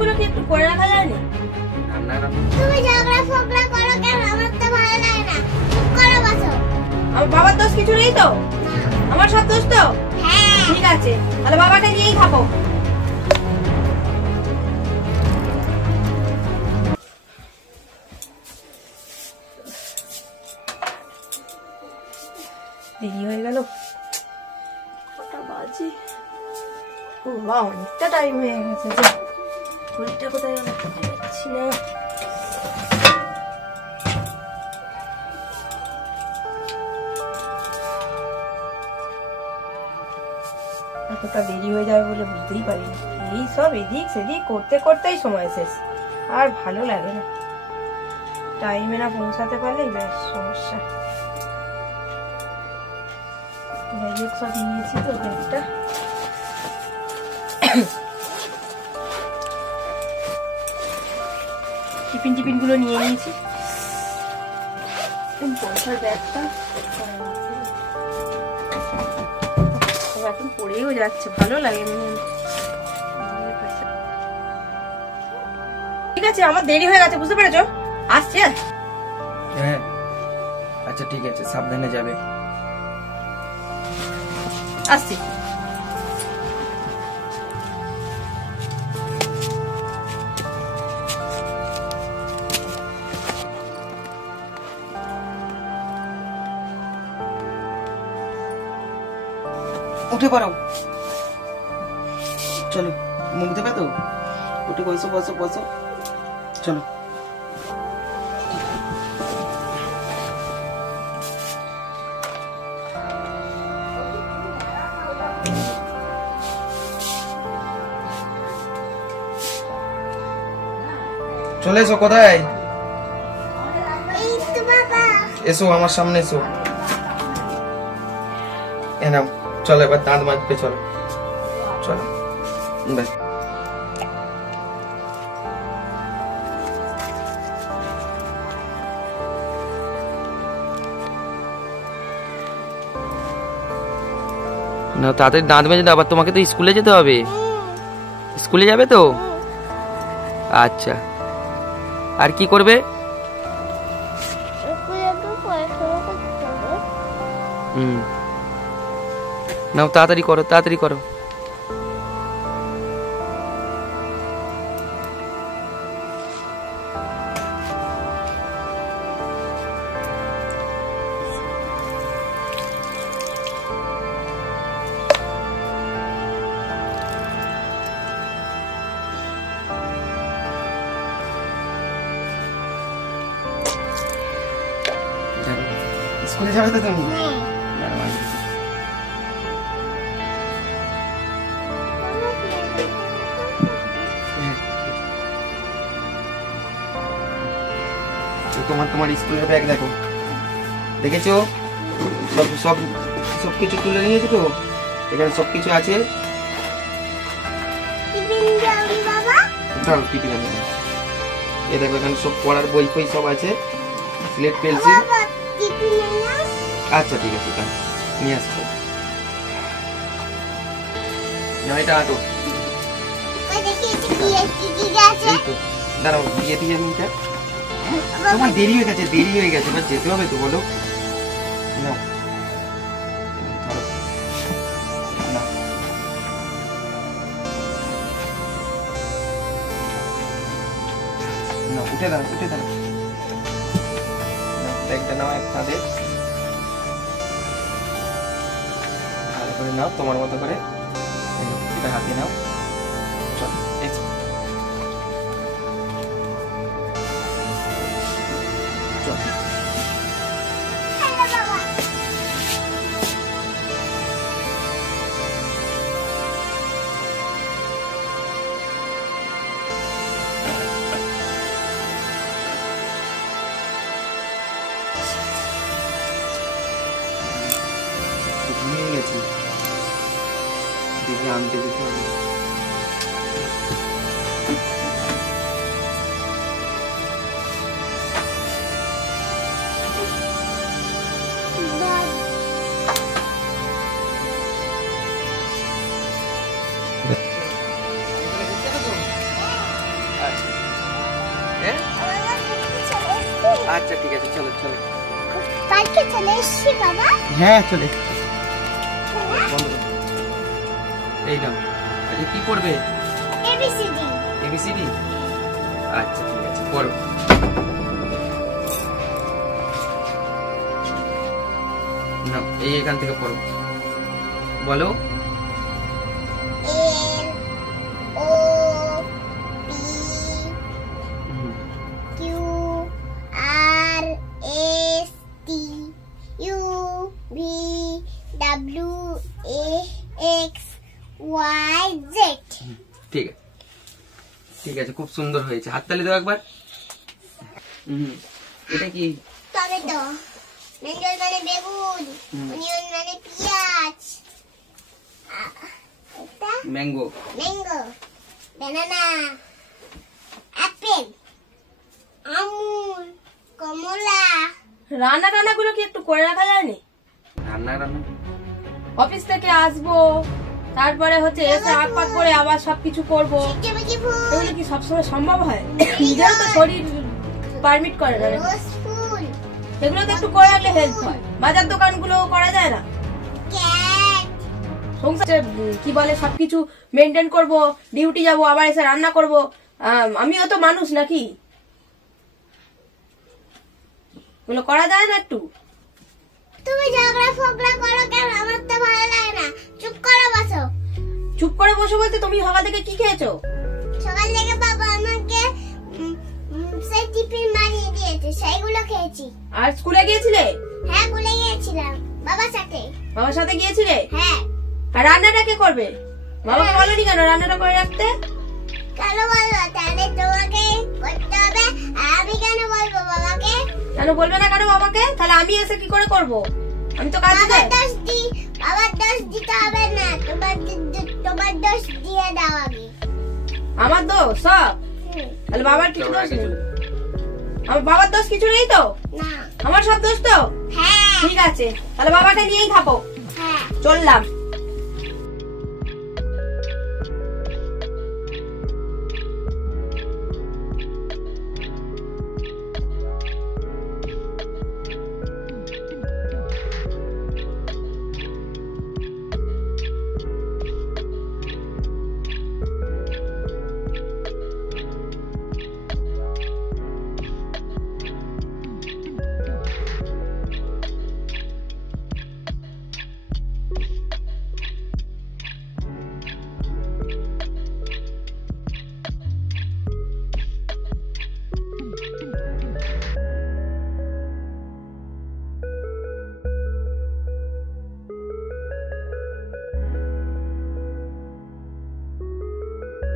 রান্নাগুলো কি একটু করে রাখা যায় না? তুমি ঝগড়া ফগড়া করো কেন? আমার তো ভালো লাগে না। করো বসো। আমার বাবার দোষ কিছু নেই তো? আমার সব দোষ তো? হ্যাঁ। ঠিক আছে, তাহলে বাবাকে নিয়েই খাবো। দেরি হয়ে গেল, কটা বাজে? ও মা, অনেকটা টাইম হয়ে গেছে। যে ঘড়িটা কোথায় গেল পাচ্ছি না। এতটা দেরি হয়ে যাবে বলে বুঝতেই পারিনি। এই সব এদিক সেদিক করতে করতেই সময় শেষ, আর ভালো লাগে না। টাইমে না পৌঁছাতে পারলেই বেশ সমস্যা। ব্যাগ সব নিয়েছি তো, ব্যাগটা টিফিন গুলো নিয়ে নিয়েছি। পয়সার ব্যাগটা এখন পড়েও যাচ্ছে, ভালো লাগে। ঠিক আছে, আমার দেরি হয়ে গেছে, বুঝতে পেরেছো? আসছে। হ্যাঁ আচ্ছা ঠিক আছে, সাবধানে যাবে। আসছি। উঠে পড়ো, চলো। মুখ দেবে তো? উঠে বসো বসো বসো, চলো। চলে এসো। কোথায়? এই তো বাবা। এসো আমার সামনে এসো। এনাম, চলো এবার দাঁত মাজতে চলো। চলো ব্যাস। না তাড়াতাড়ি দাঁত মেজে দাও, আবার তোমাকে তো স্কুলে যেতে হবে। স্কুলে যাবে তো? আচ্ছা, আর কি করবে? নাও তাড়াতাড়ি করো, তাড়াতাড়ি করো। স্কুলে যাবে তো তুমি? তোমার স্কুলের ব্যাগ দেখো, দেখেছো? সব সব সবকিছু তুলে নিয়েছো তো? এখানে সবকিছু আছে। দাও টিফিন আনো। এই দেখো এখানে সব পড়ার বই ফই সব আছে, স্লেট পেন্সিল। আচ্ছা ঠিক আছে, তাহলে নিয়ে আসছো। না এটা আটো। এই তো দাঁড়াও, দিয়ে দিয়ে মিটা। তোমার দেরি হয়ে গেছে, দেরি হয়ে গেছে, এবার যেতে হবে তো, বলো না। উঠে দাঁড়া, উঠে দাঁড়া। ব্যাগটা নাও এক কাঁধে, ভালো করে নাও তোমার মতো করে। এটা হাতে নাও, চলো। ভুলে গেছি, দিদি আনতে যেতে হবে। আচ্ছা ঠিক আছে, চলো চলো। পার্কে চলে এসছি বাবা। হ্যাঁ চলে এই নাও। আচ্ছা কি পড়বে? এবিসিডি। এবিসিডি? আচ্ছা ঠিক আছে, পড়ো। নাও এই এখান থেকে পড়ো, বলো। L O P Q R S T U V W X Y Z. ঠিক আছে ঠিক আছে, খুব সুন্দর হয়েছে, হাততালি দাও একবার। এটা কি? টমেটো। মেঙ্গল মানে বেগুন। অনিয়ন মানে পেঁয়াজ। এটা ম্যাঙ্গো। ম্যাঙ্গো। ব্যানানা। অ্যাপেল। আঙুর। কমলা। রান্না টান্না গুলো কি একটু করে রাখা যায়নি? রান্না রান্না অফিস থেকে আসবো, তারপরে হচ্ছে এসে আগ পাক করে আবার সবকিছু করবো, সূর্যমুখী ফুল। এগুলো কি সবসময় সম্ভব হয়? নিজেরও তো শরীর পারমিট করে না। রোজ ফুল। এগুলো তো একটু করে রাখলে হেল্প হয়। বাজার দোকানগুলো করা যায় না? ক্যাট। সংসারে কি বলে সবকিছু মেনটেন করব, ডিউটি যাব, আবার এসে রান্না করব। আমিও তো মানুষ নাকি? এগুলো করা যায় না একটু? তুমি ঝগড়া ফগড়া করো কেন? আমার তো ভালো লাগে না। চুপ করে বসো। চুপ করে বসে বলতে তুমি সকাল থেকে কি খেয়েছো? সকাল থেকে বাবা আমাকে সেই টিফিন বানিয়ে দিয়েছে, সেইগুলো খেয়েছি। আর স্কুলে গিয়েছিলে? হ্যাঁ, ভুলে গিয়েছিলাম বাবার সাথে। বাবার সাথে গিয়েছিলে? হ্যাঁ। আর রান্নাটা কে করবে? বাবাকে বলোনি কেন রান্নাটা করে রাখতে? কেন বলবো? তাহলে তোমাকে করতে হবে, আর আমি কেন বলবো বাবাকে? কেন বলবে না কেন বাবাকে? তাহলে আমি এসে কি করে করব? আমি তো কাজে যাই। বাবার দোষ দিতে হবে না, তোমার দোষ দিয়ে দাও আমি। আমার দোষ সব? তাহলে বাবার কিছু দোষ নেই? আমার বাবার দোষ কিছু নেই তো? না। আমার সব দোষ তো? হ্যাঁ। ঠিক আছে, তাহলে বাবাকে নিয়েই থাকো। হ্যাঁ। চললাম।